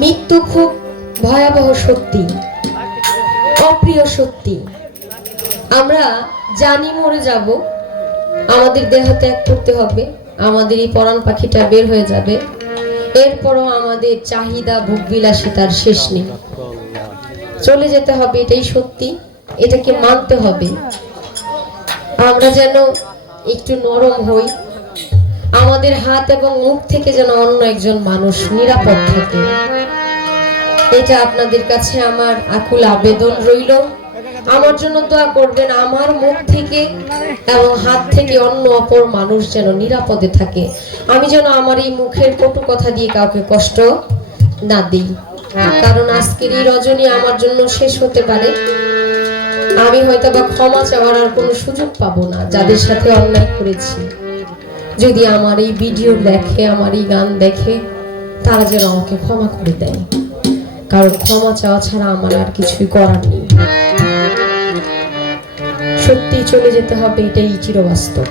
মৃত্যু খুব ভয়াবহ সত্যি, অপ্রিয় সত্যি। আমরা জানি মরে যাব, আমাদের দেহ ত্যাগ করতে হবে, আমাদের এই পরাণ পাখিটা বের হয়ে যাবে, এরপরও আমাদের চাহিদা ভোগ বিলাসিতার শেষ নেই। চলে যেতে হবে, এটাই সত্যি, এটাকে মানতে হবে। আমরা যেন একটু নরম হই, আমাদের হাত এবং মুখ থেকে যেন অন্য একজন মানুষ নিরাপদ থাকে, এটা আপনাদের কাছে আমার আকুল আবেদন রইল। আমার জন্য দোয়া করবেন, আমার মুখ থেকে এবং হাত থেকে অন্য অপর মানুষ যেন নিরাপদে থাকে, আমি যেন আমার এই মুখের কটু কথা দিয়ে কাউকে কষ্ট না দিই। কারণ আজকের এই রজনী আমার জন্য শেষ হতে পারে, আমি হয়তো বা ক্ষমা চাওয়ার আর কোনো সুযোগ পাবো না। যাদের সাথে অন্যায় করেছি, যদি আমার এই ভিডিও দেখে, আমার এই গান দেখে, তারা যেন আমাকে ক্ষমা করে দেয়, কারণ ক্ষমা চাওয়া ছাড়া আমার আর কিছুই করার নেই। সত্যি চলে যেতে হবে, এটাই চিরবাস্তব।